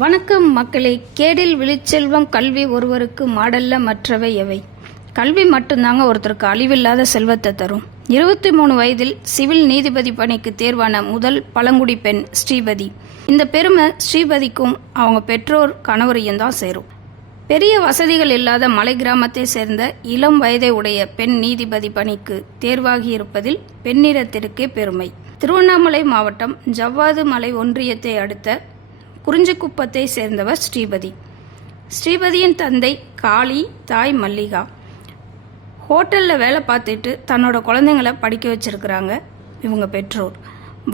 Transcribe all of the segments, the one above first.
வணக்கம் மக்களே. கேடில் விழிச்செல்வம் கல்வி ஒருவருக்கு மாடல்ல மற்றவை எவை? கல்வி மட்டும்தாங்க ஒருத்தருக்கு அழிவில்லாத செல்வத்தை தரும். 23 வயதில் சிவில் நீதிபதி பணிக்கு தேர்வான முதல் பழங்குடி பெண் ஸ்ரீபதி. இந்த பெருமை ஸ்ரீபதிக்கும் அவங்க பெற்றோர் கணவரையும் தான் சேரும். பெரிய வசதிகள் இல்லாத மலை கிராமத்தை சேர்ந்த இளம் வயதை உடைய பெண் நீதிபதி பணிக்கு தேர்வாகி இருப்பதில் பெண்ணிறத்திற்கே பெருமை. திருவண்ணாமலை மாவட்டம் ஜவ்வாது மலை ஒன்றியத்தை அடுத்த குறிஞ்சிக்குப்பத்தை சேர்ந்தவர் ஸ்ரீபதி. ஸ்ரீபதியின் தந்தை காளி, தாய் மல்லிகா. ஹோட்டலில் வேலை பார்த்துட்டு தன்னோட குழந்தைங்களை படிக்க வச்சிருக்கிறாங்க இவங்க பெற்றோர்.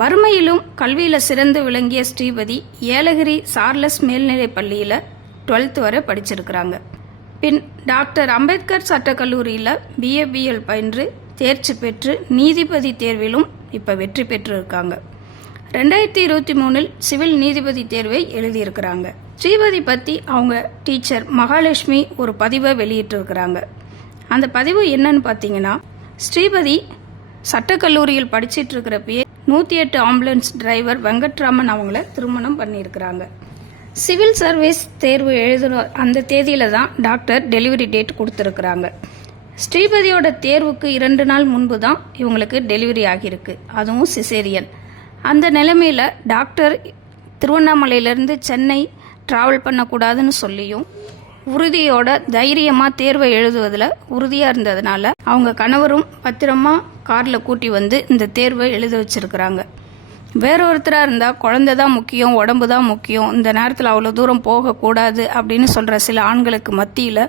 வறுமையிலும் கல்வியில் சிறந்து விளங்கிய ஸ்ரீபதி ஏலகிரி சார்லஸ் மேல்நிலை பள்ளியில் 12th வரை படிச்சிருக்கிறாங்க. பின் டாக்டர் அம்பேத்கர் சட்டக்கல்லூரியில் BA/BL பயின்று தேர்ச்சி பெற்று நீதிபதி தேர்விலும் இப்போ வெற்றி பெற்றிருக்காங்க. 2023 சிவில் நீதிபதி தேர்வை எழுதியிருக்கிறாங்க. ஸ்ரீபதி பற்றி அவங்க டீச்சர் மகாலட்சுமி ஒரு பதிவை வெளியிட்டிருக்கிறாங்க. அந்த பதிவு என்னன்னு பார்த்தீங்கன்னா, ஸ்ரீபதி சட்டக்கல்லூரியில் படிச்சிட்டு இருக்கிறப்பயே 108 ஆம்புலன்ஸ் டிரைவர் வெங்கட்ராமன் அவங்கள திருமணம் பண்ணியிருக்கிறாங்க. சிவில் சர்வீஸ் தேர்வு எழுதுன அந்த தேதியில தான் டாக்டர் டெலிவரி டேட் கொடுத்துருக்குறாங்க. ஸ்ரீபதியோட தேர்வுக்கு 2 நாள் முன்பு தான் இவங்களுக்கு டெலிவரி ஆகியிருக்கு, அதுவும் சிசேரியன். அந்த நிலைமையில் டாக்டர் திருவண்ணாமலையிலேருந்து சென்னை ட்ராவல் பண்ணக்கூடாதுன்னு சொல்லியும் உறுதியோட தைரியமாக தேர்வை எழுதுவதில் உறுதியாக இருந்ததுனால அவங்க கணவரும் பத்திரமா காரில் கூட்டி வந்து இந்த தேர்வை எழுத வச்சிருக்கிறாங்க. வேறொருத்தராக இருந்தால் குழந்தை தான் முக்கியம், உடம்பு தான் முக்கியம், இந்த நேரத்தில் அவ்வளோ தூரம் போகக்கூடாது அப்படின்னு சொல்கிற சில ஆண்களுக்கு மத்தியில்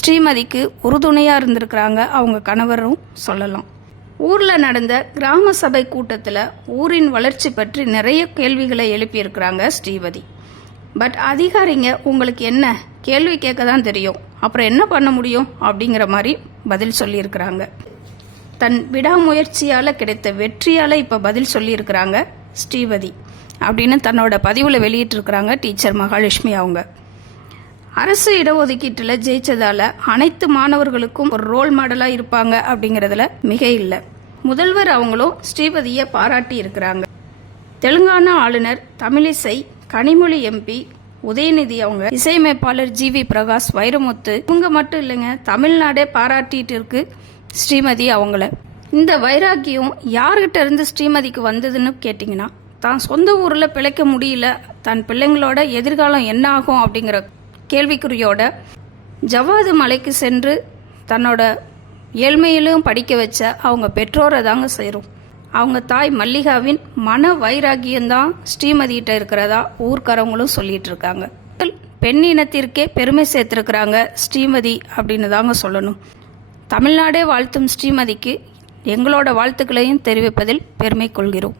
ஸ்ரீமதிக்கு உறுதுணையாக இருந்திருக்கிறாங்க அவங்க கணவரும் சொல்லலாம். ஊரில் நடந்த கிராம சபை கூட்டத்தில் ஊரின் வளர்ச்சி பற்றி நிறைய கேள்விகளை எழுப்பியிருக்கிறாங்க ஸ்ரீபதி. பட் அதிகாரிங்க உங்களுக்கு என்ன கேள்வி கேட்க தான் தெரியும், அப்புறம் என்ன பண்ண முடியும் அப்படிங்கிற மாதிரி பதில் சொல்லியிருக்கிறாங்க. தன் விடாமுயற்சியால் கிடைத்த வெற்றியால் இப்போ பதில் சொல்லியிருக்கிறாங்க ஸ்ரீபதி அப்படின்னு தன்னோட பதிவில் வெளியிட்டிருக்கிறாங்க டீச்சர் மகாலட்சுமி அவங்க. அரசு இடஒதுக்கீட்டில் ஜெயிச்சதால அனைத்து மாணவர்களுக்கும் ஒரு ரோல் மாடலாக இருப்பாங்க அப்படிங்கிறதுல மிக இல்லை. முதல்வர் அவங்களும் ஸ்ரீபதியை பாராட்டி இருக்கிறாங்க. தெலுங்கானா ஆளுநர் தமிழிசை, கனிமொழி MP, உதயநிதி அவங்க, இசையமைப்பாளர் GV பிரகாஷ், வைரமுத்து இவங்க மட்டும் இல்லைங்க, தமிழ்நாடே பாராட்டிட்டு இருக்கு ஸ்ரீமதி அவங்கள. இந்த வைராக்கியம் யார்கிட்ட இருந்து ஸ்ரீமதிக்கு வந்ததுன்னு கேட்டிங்கன்னா, தான் சொந்த ஊரில் பிழைக்க முடியல, தன் பிள்ளைங்களோட எதிர்காலம் என்ன ஆகும் அப்படிங்கிற கேள்விக்குறியோட ஜவ்வாது மலைக்கு சென்று தன்னோட ஏழ்மையிலும் படிக்க வச்ச அவங்க பெற்றோரை தாங்க சேரும். அவங்க தாய் மல்லிகாவின் மன வைராகியம்தான் ஸ்ரீமதிகிட்ட இருக்கிறதா ஊர்க்காரவங்களும் சொல்லிட்டு இருக்காங்க. பெண் இனத்திற்கே பெருமை சேர்த்திருக்கிறாங்க ஸ்ரீமதி அப்படின்னு தாங்க சொல்லணும். தமிழ்நாடே வாழ்த்தும் ஸ்ரீமதிக்கு எங்களோட வாழ்த்துக்களையும் தெரிவிப்பதில் பெருமை கொள்கிறோம்.